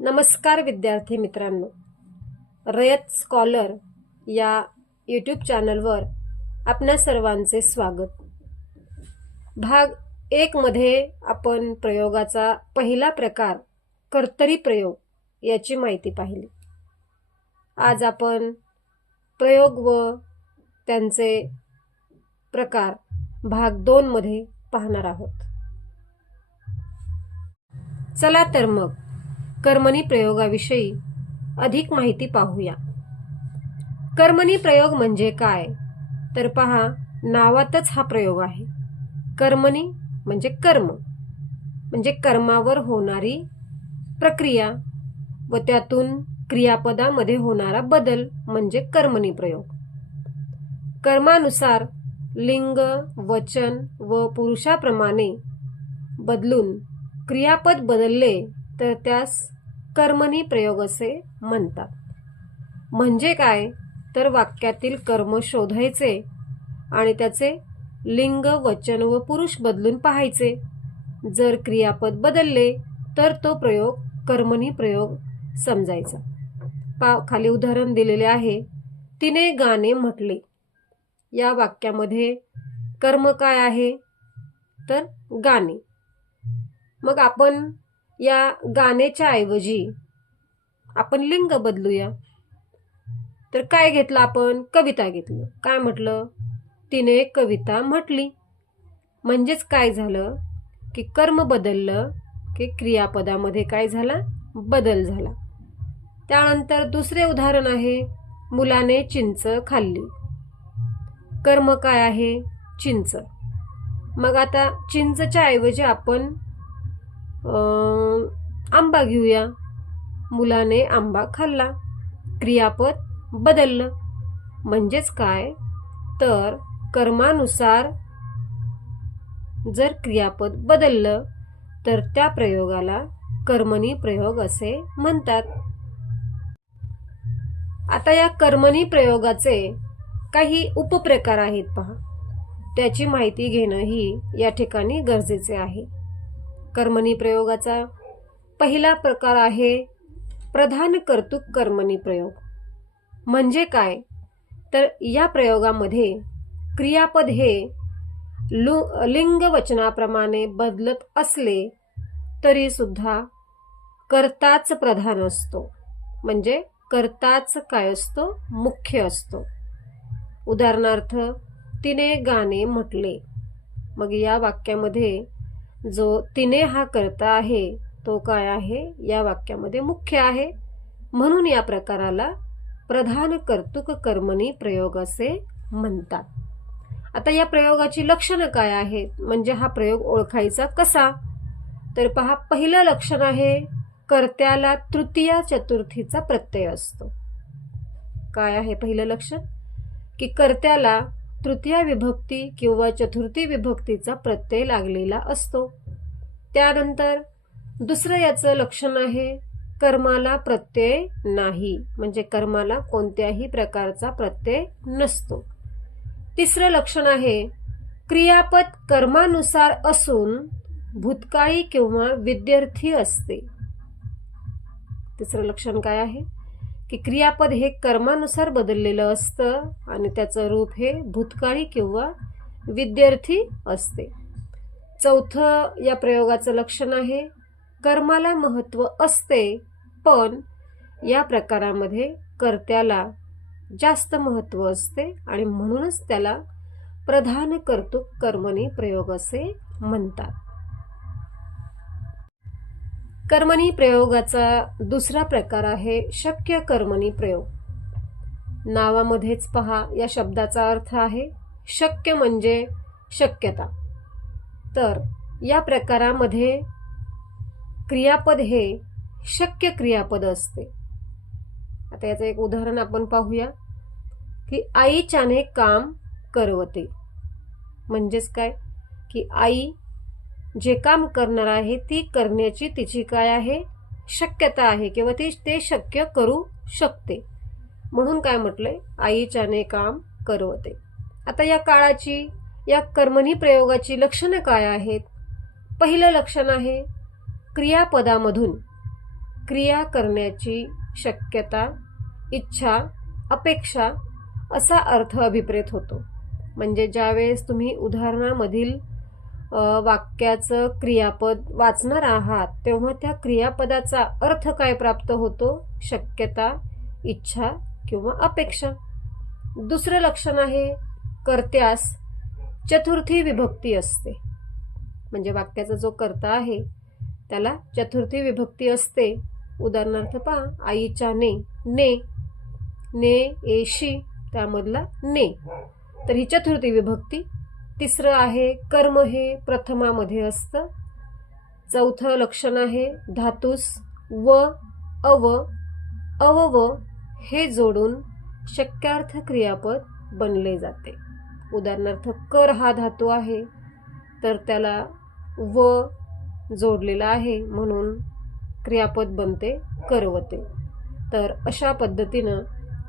नमस्कार विद्यार्थी मित्रांनो, रयत स्कॉलर या यूट्यूब चॅनलवर आपणा सर्वांचे स्वागत। भाग 1 मध्ये आपण प्रयोगाचा पहिला प्रकार कर्तरी प्रयोग याची माहिती पाहिली। आज आपण प्रयोग व त्यांचे प्रकार भाग 2 मध्ये पाहणार आहोत। चला तर मग कर्मणी प्रयोगाविषयी अधिक माहिती पाहूया। कर्मणी प्रयोग म्हणजे काय तर पहा, नावातच हा प्रयोग आहे। कर्मणी म्हणजे कर्म, म्हणजे कर्मावर होणारी प्रक्रिया व त्यातून क्रियापदामध्ये होणारा बदल म्हणजे कर्मणी प्रयोग। कर्मानुसार लिंग, वचन व पुरुषाप्रमाणे बदलून क्रियापद बदलले तर त्यास कर्मणी प्रयोग असे म्हणतात। म्हणजे काय तर वाक्यातील कर्म शोधायचे आणि त्याचे लिंग, वचन व पुरुष बदलून पाहायचे। जर क्रियापद बदलले तर तो प्रयोग कर्मणी प्रयोग समजायचा। खाली उदाहरण दिलेले आहे, तिने गाणे म्हटले। या वाक्यामध्ये कर्म काय आहे तर गाणे। मग आपण या गाण्याच्या ऐवजी आपण लिंग बदलूया। तर काय घेतलं आपण? कविता घेतलं। काय म्हटलं? तिने कविता म्हटली। म्हणजेच काय झालं की कर्म बदललं की क्रियापदामध्ये काय झाला? बदल झाला। त्यानंतर दुसरे उदाहरण आहे, मुलाने चिंच खाल्ली। कर्म काय आहे? चिंच। मग आता चिंचच्या ऐवजी आपण आंबा घेऊया। मुलाने आंबा खाल्ला, क्रियापद बदललं। म्हणजेच काय तर कर्मानुसार जर क्रियापद बदललं तर त्या प्रयोगाला कर्मणी प्रयोग असे म्हणतात। आता या कर्मणी प्रयोगाचे काही उपप्रकार आहेत पहा, त्याची माहिती घेणं ही या ठिकाणी गरजेचे आहे। कर्मणी प्रयोगाचा पहिला प्रकार आहे प्रधान कर्तृक कर्मणी प्रयोग। म्हणजे काय तर या प्रयोगामध्ये क्रियापद हे लिंग वचनाप्रमाणे बदलत असले तरी सुद्धा कर्ताच प्रधान असतो। म्हणजे कर्ताच काय असतो? मुख्य असतो। उदाहरणार्थ, तिने गाणे म्हटले। मग या वाक्यामध्ये जो तिने हा कर्ता आहे तो काय आहे? या वाक्यामध्ये मुख्य आहे। म्हणून या प्रकाराला प्रधान कर्तृक कर्मणी प्रयोग असे म्हणतात। आता या प्रयोगाची लक्षणं काय आहेत, म्हणजे हा प्रयोग ओळखायचा कसा तर पहा, पहिलं लक्षण आहे कर्त्याला तृतीय चतुर्थीचा प्रत्यय असतो। काय आहे पहिलं लक्षण? की कर्त्याला तृतीय विभक्ती किंवा चतुर्थी विभक्तीचा प्रत्यय लागलेला असतो। त्यानंतर दुसरं याचं लक्षण आहे कर्माला प्रत्यय नाही, म्हणजे कर्माला कोणत्याही प्रकारचा प्रत्यय नसतो। तिसरं लक्षण आहे क्रियापद कर्मानुसार असून भूतकाळी किंवा विद्यार्थी असते। तिसरं लक्षण काय आहे की क्रियापद हे कर्मानुसार बदललेलं असतं आणि त्याचं रूप हे भूतकाळी किंवा विद्यार्थी असते। चौथं या प्रयोगाचं लक्षण आहे कर्माला महत्व असते, पण या प्रकारामध्ये कर्त्याला जास्त महत्व असते आणि म्हणूनच त्याला प्रधान कर्तृक कर्मणी प्रयोग असे म्हणतात। कर्मणी प्रयोगाचा दुसरा प्रकार आहे शक्य कर्मणी प्रयोग। नावामध्येच पहा, या शब्दाचा अर्थ आहे शक्य म्हणजे शक्यता। तर या प्रकारामध्ये क्रियापद हे शक्य क्रियापद असते। आता याचं एक उदाहरण आपण पाहूया की आईच्याने काम करवते। म्हणजेच काय की आई जे काम करणार आहे ती करण्याची तिची काय आहे? शक्यता आहे किंवा ती ते शक्य करू शकते। म्हणून काय म्हटलंय? आईच्याने काम करवते। आता या काळाची या कर्मणी प्रयोगाची लक्षणं काय आहेत? पहिलं लक्षण आहे क्रियापदामधून क्रिया करण्याची शक्यता, इच्छा, अपेक्षा असा अर्थ अभिप्रेत होतो. म्हणजे ज्यावेळेस तुम्ही उदाहरणामधील वाक्याचं क्रियापद वाचणार आहात तेव्हा त्या क्रियापदाचा अर्थ काय प्राप्त होतो? शक्यता, इच्छा किंवा अपेक्षा. दुसरं लक्षण आहे कर्त्यास चतुर्थी विभक्ती असते. म्हणजे वाक्याचा जो कर्ता आहे त्याला चतुर्थी विभक्ती असते. उदाहरणार्थ पहा, आईच्या ने, ने, ने एशी, त्यामधला ने, तर ही चतुर्थी विभक्ती. तिसरं आहे कर्म, हे प्रथमामध्ये असतं. चौथं लक्षण आहे धातूस व, अव, अवव हे जोडून शक्यार्थ क्रियापद बनले जाते. उदाहरणार्थ कर हा धातू आहे तर त्याला व जोडलेला आहे म्हणून क्रियापद बनते करवते. तर अशा पद्धतीनं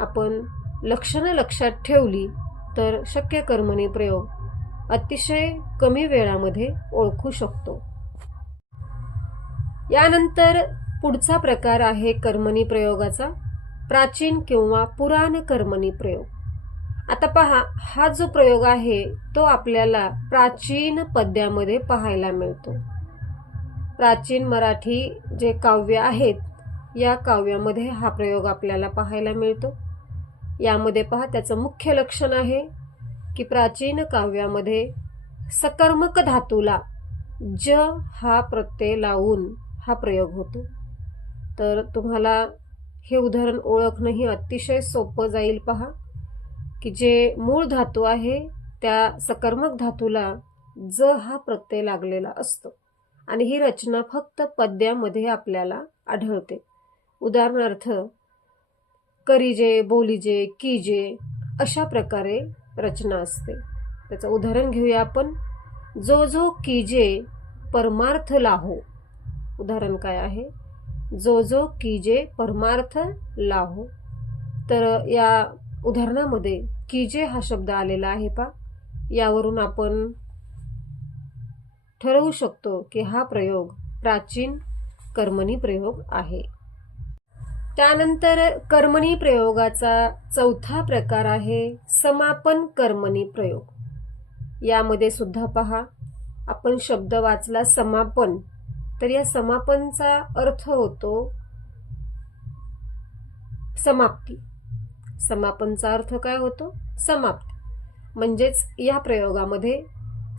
आपण लक्षणं लक्षात ठेवली तर शक्य कर्मणी प्रयोग अतिशय कमी वेळामध्ये ओळखू शकतो. यानंतर पुढचा प्रकार आहे कर्मणी प्रयोगाचा प्राचीन किंवा पुराण कर्मणी प्रयोग. आता पहा, हा जो प्रयोग आहे तो आपल्याला प्राचीन पद्यामध्ये पाहायला मिळतो. प्राचीन मराठी जे काव्य आहेत या काव्यामध्ये हा प्रयोग आपल्याला पाहायला मिळतो. यामध्ये पहा, त्याचं मुख्य लक्षण आहे की प्राचीन काव्यामध्ये सकर्मक धातूला ज हा प्रत्यय लावून हा प्रयोग होतो. तर तुम्हाला हे उदाहरण ओळखणं ही अतिशय सोपं जाईल. पहा की जे मूळ धातू आहे त्या सकर्मक धातूला ज हा प्रत्यय लागलेला असतो आणि ही रचना फक्त पद्यामध्ये आपल्याला आढळते. उदाहरणार्थ करीजे, बोलीजे, कीजे अशा प्रकारे रचना असते. त्याचं उदाहरण घेऊया आपण. जो जो कीजे परमार्थ लाहो. उदाहरण काय आहे? जो जो कीजे परमार्थ लाहो. तर या उदाहरणामध्ये कीजे हा शब्द आलेला आहे. पा यावरून आपण ठरवू शकतो की हा प्रयोग प्राचीन कर्मणी प्रयोग आहे. त्यानंतर कर्मणी प्रयोगाचा चौथा प्रकार आहे समापन कर्मणी प्रयोग. यामध्ये सुद्धा पहा, आपण शब्द वाचला समापन, तर या समापनचा अर्थ होतो समाप्ती. समापनचा अर्थ काय होतो? समाप्ती. म्हणजेच या प्रयोगामध्ये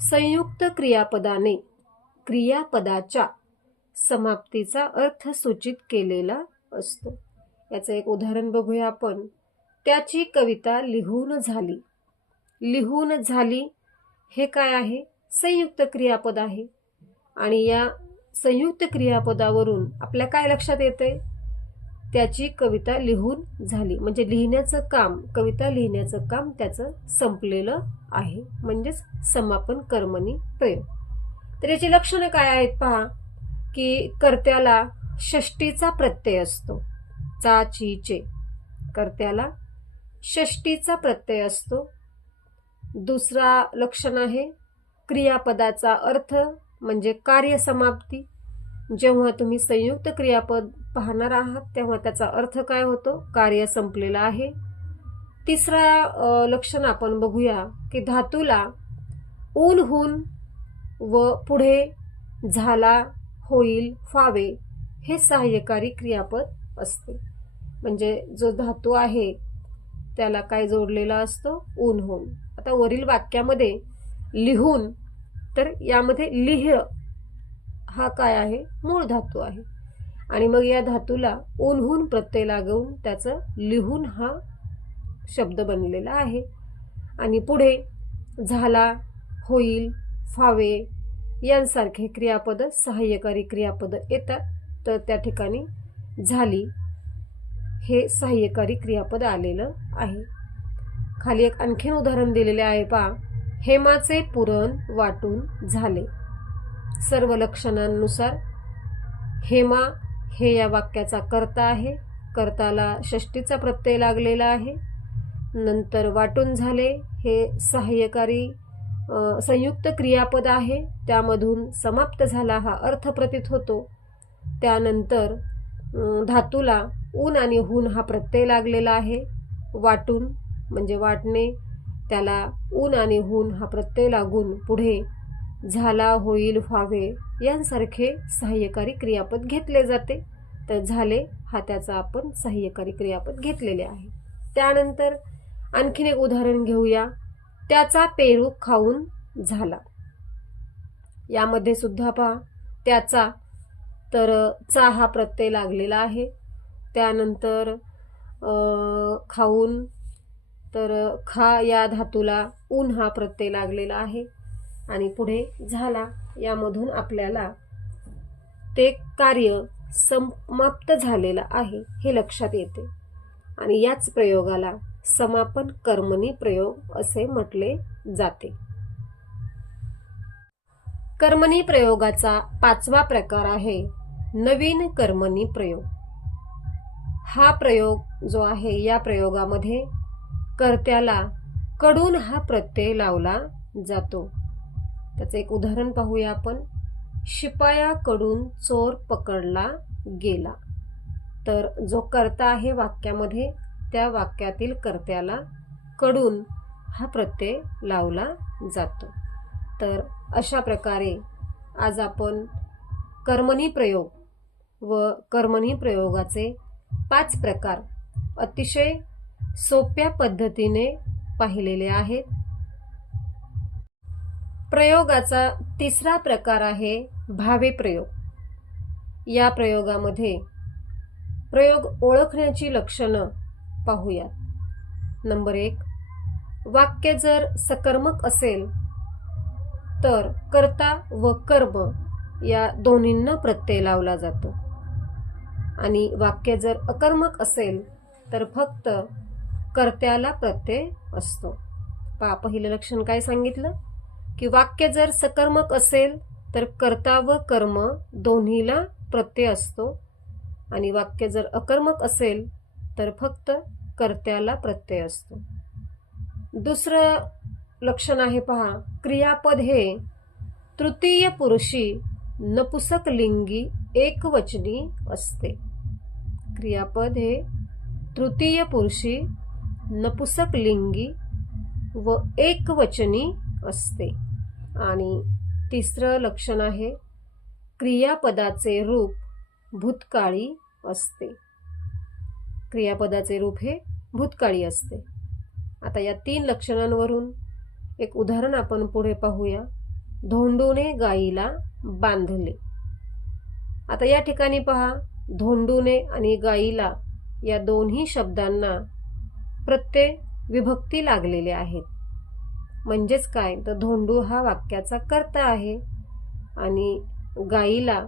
संयुक्त क्रियापदाने क्रियापदाच्या समाप्तीचा अर्थ सूचित केलेला असतो. याचं एक उदाहरण बघूया आपण. त्याची कविता लिहून झाली. लिहून झाली हे काय आहे? संयुक्त क्रियापद आहे आणि या संयुक्त क्रियापदावरून आपल्या काय लक्षात येते? त्याची कविता लिहून झाली म्हणजे लिहिण्याचं काम, कविता लिहिण्याचं काम त्याचं संपलेलं आहे, म्हणजेच समापन कर्मणी प्रयोग. तर याची लक्षणं काय आहेत पहा की कर्त्याला षष्टीचा प्रत्यय असतो. चा, ची, चे, कर्त्याला षष्टीचा प्रत्यय असतो. दुसरा लक्षण आहे क्रियापदाचा अर्थ म्हणजे कार्यसमाप्ती. जेव्हा तुम्ही संयुक्त क्रियापद पाहणार आहात तेव्हा त्याचा अर्थ काय होतो? कार्य संपलेला आहे. तिसरा लक्षण आपण बघूया की धातूला ऊन, हून व पुढे झाला, होईल, फावे हे सहाय्यकारी क्रियापद असते. म्हणजे जो धातू आहे त्याला काय जोडलेला असतो? ऊन, होऊन. आता वरील वाक्यामध्ये लिहून, तर यामध्ये लिह हा काय आहे? मूळ धातू आहे आणि मग या धातूला ऊनहून प्रत्यय लागून त्याचं लिहून हा शब्द बनलेला आहे. आणि पुढे झाला, होईल, फावे यांसारखे क्रियापद, सहाय्यकारी क्रियापद येतात. तर त्या ठिकाणी झाली हे सहाय्यकारी क्रियापद आलेलं आहे. खाली एक आणखीन उदाहरण दिलेले आहे पहा. हेमाचे पुरण वाटून झाले. सर्व लक्षणांनुसार हेमा हे या वाक्याचा कर्ता आहे. कर्ताला षष्टीचा प्रत्यय लागलेला आहे. नंतर वाटून झाले हे सहाय्यकारी संयुक्त क्रियापद आहे. त्यामधून समाप्त झाला हा अर्थ प्रतीत होतो. त्यानंतर धातूला ऊन आणि हून हा प्रत्यय लागलेला आहे. वाटून म्हणजे वाटणे, त्याला ऊन आणि हून हा प्रत्यय लागून पुढे झाला, होईल, व्हावे यांसारखे सहाय्यकारी क्रियापद घेतले जाते. तर झाले हा त्याचा आपण सहाय्यकारी क्रियापद घेतलेले आहे. त्यानंतर आणखीन एक उदाहरण घेऊया. त्याचा पेरू खाऊन झाला. यामध्ये सुद्धा पहा, त्याचा तर चा हा प्रत्यय लागलेला आहे. त्यानंतर खाऊन तर खा या धातूला ऊन हा प्रत्यय लागलेला आहे आणि पुढे झाला यामधून आपल्याला ते कार्य समाप्त झालेलं आहे हे लक्षात येते आणि याच प्रयोगाला समापन कर्मणी प्रयोग असे म्हटले जाते. कर्मणी प्रयोगाचा 5वा प्रकार आहे नवीन कर्मणी प्रयोग. हा प्रयोग जो आहे या प्रयोगामध्ये कर्त्याला कडून हा प्रत्यय लावला जातो. त्याचं एक उदाहरण पाहूया आपण. शिपायाकडून चोर पकडला गेला. तर जो कर्ता आहे वाक्यामध्ये त्या वाक्यातील कर्त्याला कडून हा प्रत्यय लावला जातो. तर अशा प्रकारे आज आपण कर्मणी प्रयोग व कर्मणी प्रयोगाचे 5 प्रकार अतिशय सोप्या पद्धतीने पाहिलेले आहेत. प्रयोगाचा 3रा प्रकार आहे भावे प्रयोग. या प्रयोगामध्ये प्रयोग ओळखण्याची लक्षणं पाहूयात. नंबर 1, वाक्य जर सकर्मक असेल तर कर्ता व कर्म या दोन्हींना प्रत्यय लावला जातो आणि वाक्य जर अकर्मक असेल तर फक्त कर्त्याला प्रत्यय असतो. पहा, पहिलं लक्षण काय सांगितलं की वाक्य जर सकर्मक असेल तर कर्ता व कर्म दोन्हीला प्रत्यय असतो आणि वाक्य जर अकर्मक असेल तर फक्त कर्त्याला प्रत्यय असतो. दुसरं लक्षण आहे पहा, क्रियापद हे तृतीय पुरुषी नपुसक लिंगी एकवचनी असते. क्रियापद हे तृतीय पुरुषी नपुसक लिंगी व एकवचनी असते. आणि तिसरं लक्षण आहे क्रियापदाचे रूप भूतकाळी असते. क्रियापदाचे रूप हे भूतकाळी असते. आता या 3 लक्षणांवरून एक उदाहरण आपण पुढे पाहूया. धोंडूने गाईला बांधले. आता या ठिकाणी पहा, धोंडूने आणि गाईला या दोन्ही शब्दांना प्रत्यय विभक्ती लागलेले आहेत. म्हणजेच काय, तर धोंडू हा वाक्याचा कर्ता आहे आणि गाईला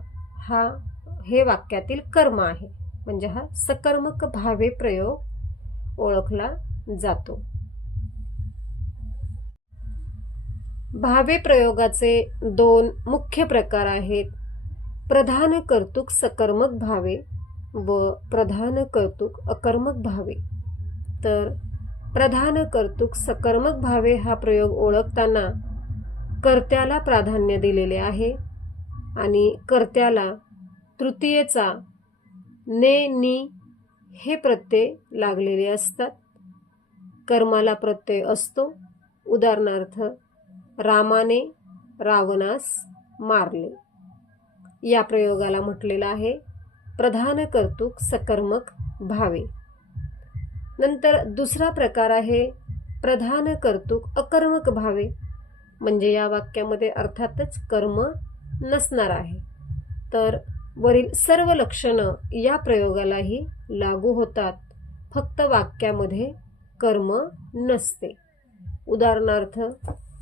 हे वाक्यातील कर्म आहे. म्हणजे हा सकर्मक भावे प्रयोग ओळखला जातो. भावे प्रयोगाचे 2 मुख्य प्रकार आहेत. प्रधान कर्तृक सकर्मक भावे व प्रधान कर्तृक अकर्मक भावे. तर प्रधान कर्तृक सकर्मक भावे हा प्रयोग ओळखताना कर्त्याला प्राधान्य दिलेले आहे आणि कर्त्याला तृतीयेचा ने, नी हे प्रत्यय लागलेले असतात. कर्माला प्रत्यय असतो. उदाहरणार्थ, रामाने रावणास मारले. या प्रयोगाला म्हटलेलं आहे प्रधान कर्तृक सकर्मक भावे. नंतर दुसरा प्रकार आहे प्रधान कर्तृक अकर्मक भावे. म्हणजे या वाक्यामध्ये अर्थातच कर्म नसणार आहे. तर वरील सर्व लक्षणं या प्रयोगालाही लागू होतात, फक्त वाक्यामध्ये कर्म नसते. उदाहरणार्थ,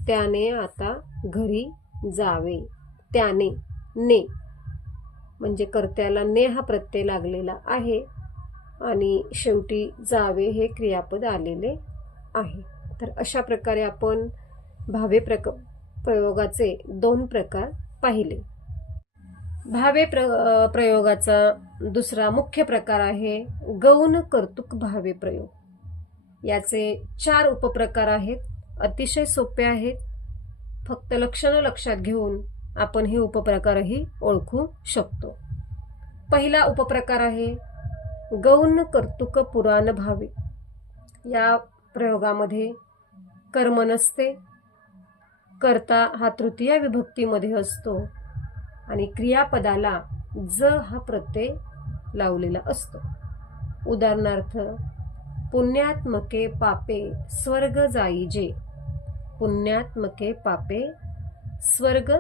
त्याने आता घरी जावे. त्याने, ने म्हणजे कर्त्याला ने हा प्रत्यय लागलेला आहे आणि शेवटी जावे हे क्रियापद आलेले आहे. तर अशा प्रकारे आपण भावे प्रयोगाचे 2 प्रकार पाहिले. भावे प्रयोगाचा दुसरा मुख्य प्रकार आहे गौण कर्तृक भावे प्रयोग. याचे 4 उपप्रकार आहेत. अतिशय सोपे आहेत. फक्त लक्षणं लक्षात घेऊन आपण हे उपप्रकारही ओळखू शकतो. पहिला उपप्रकार आहे गौण कर्तुक पुराण भावे. या प्रयोगामध्ये कर्म नसते, कर्ता हा तृतीय विभक्तीमध्ये असतो आणि क्रियापदाला ज हा प्रत्यय लावलेला असतो. उदाहरणार्थ, पुण्यात्मके पापे स्वर्ग जाईजे. पुण्यात्मके पापे स्वर्ग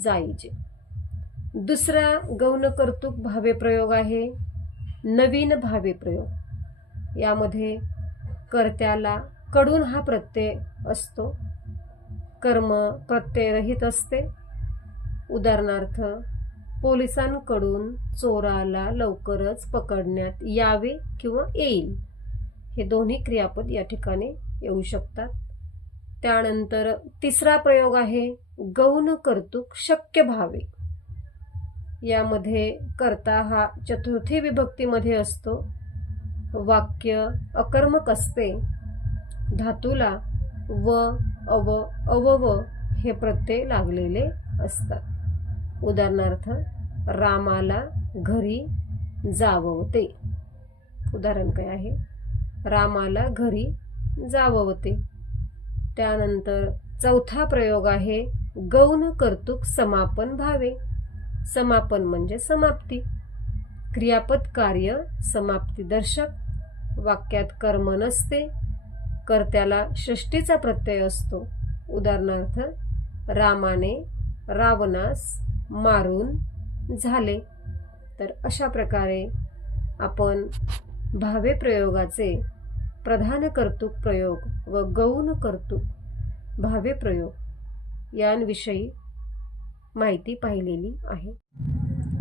जाईजे. दुसरा गौण कर्तुक भावे प्रयोग आहे नवीन भावे प्रयोग. यामध्ये कर्त्याला कडून हा प्रत्यय असतो, कर्म प्रत्ययरहित असते. उदाहरणार्थ, पोलिसांकडून चोराला लवकरच पकडण्यात यावे किंवा येईल, हे दोन्ही क्रियापद या ठिकाणी येऊ शकतात. त्यानंतर तिसरा प्रयोग आहे गौण कर्तुक शक्य भावे. यामध्ये कर्ता हा चतुर्थी विभक्तीमध्ये असतो, वाक्य अकर्मक असते, धातूला व अव अवव हे प्रत्यय लागलेले असतात. उदाहरणार्थ, रामाला घरी जाववते. उदाहरण काय आहे? रामाला घरी जाववते. त्यानंतर चौथा प्रयोग आहे गौण कर्तुक समापन भावे. समापन म्हणजे समाप्ती. क्रियापद कार्य समाप्ती दर्शक. वाक्यात कर्म नसते, कर्त्याला षष्टीचा प्रत्यय असतो. उदाहरणार्थ, रामाने रावणास मारून झाले. तर अशा प्रकारे आपण भावे प्रयोगाचे प्रधान कर्तुक प्रयोग व गौण कर्तुक भावे प्रयोग यांविषयी माहिती पाहिलेली आहे.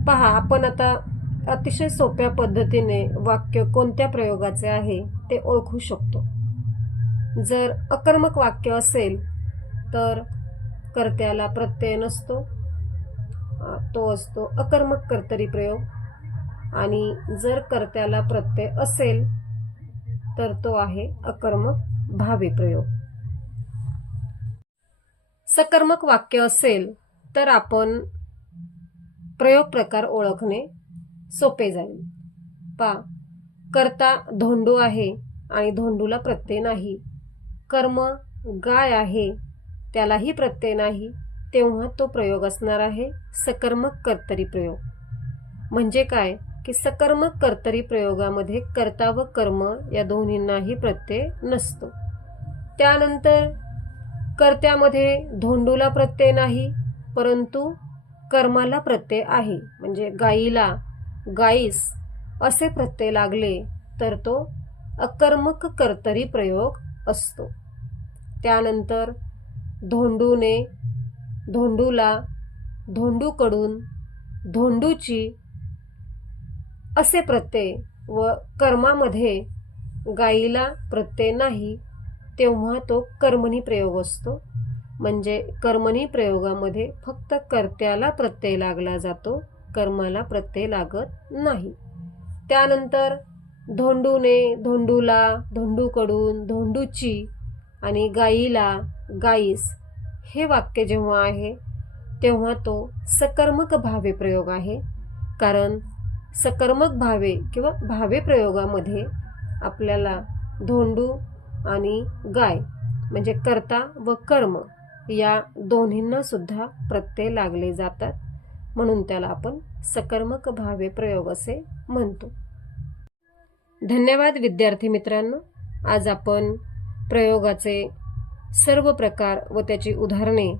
पहा, आपण आता अतिशय सोप्या पद्धतीने वाक्य कोणत्या प्रयोगाचे आहे ते ओळखू शकतो. जर अकर्मक वाक्य असेल तर कर्त्याला प्रत्यय नसतो, तो असतो अकर्मक कर्तरी प्रयोग. आणि जर कर्त्याला प्रत्यय असेल तर तो आहे अकर्मक भावे प्रयोग. सकर्मक वाक्य असेल तर आपण प्रयोग प्रकार ओळखणे सोपे जाईल. कर्ता धोंडू आहे आणि धोंडूला प्रत्यय नाही. कर्म गाय आहे, त्यालाही प्रत्यय नाही, तेव्हा तो प्रयोग असणार आहे सकर्मक कर्तरी प्रयोग. म्हणजे काय की सकर्मक कर्तरी प्रयोगामध्ये कर्ता व कर्म या दोन्हींनाही प्रत्यय नसतो. त्यानंतर कर्त्यामध्ये धोंडूला प्रत्यय नाही, परंतु कर्माला प्रत्यय आहे. म्हणजे गाईला, गाईस असे प्रत्यय लागले तर तो अकर्मक कर्तरी प्रयोग असतो. त्यानंतर धोंडूने, धोंडूला, धोंडूकडून, धोंडूची असे प्रत्यय व कर्मामध्ये गाईला प्रत्यय नाही, तेव्हा तो कर्मणी प्रयोग असतो. म्हणजे कर्मणी प्रयोगामध्ये फक्त कर्त्याला प्रत्यय लागला जातो, कर्माला प्रत्यय लागत नाही. त्यानंतर धोंडूने, धोंडूला, धोंडूकडून, धोंडूची आणि गाईला, गाईस हे वाक्य जेव्हा आहे तेव्हा तो सकर्मक भावे प्रयोग आहे. कारण सकर्मक भावे किंवा भावे प्रयोगामध्ये आपल्याला धोंडू आणि गाय म्हणजे कर्ता व कर्म या दोन्हींना सुद्धा प्रत्यय लागले जातात, म्हणून त्याला आपण सकर्मक भावे प्रयोग असे म्हणतो. धन्यवाद विद्यार्थी मित्रांनो. आज आपण प्रयोगाचे सर्व प्रकार व त्याची उदाहरणे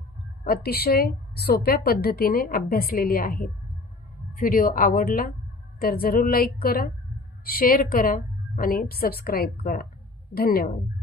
अतिशय सोप्या पद्धतीने अभ्यासलेली आहेत. व्हिडिओ आवडला तर जरूर लाईक करा, शेअर करा आणि सबस्क्राईब करा. धन्यवाद.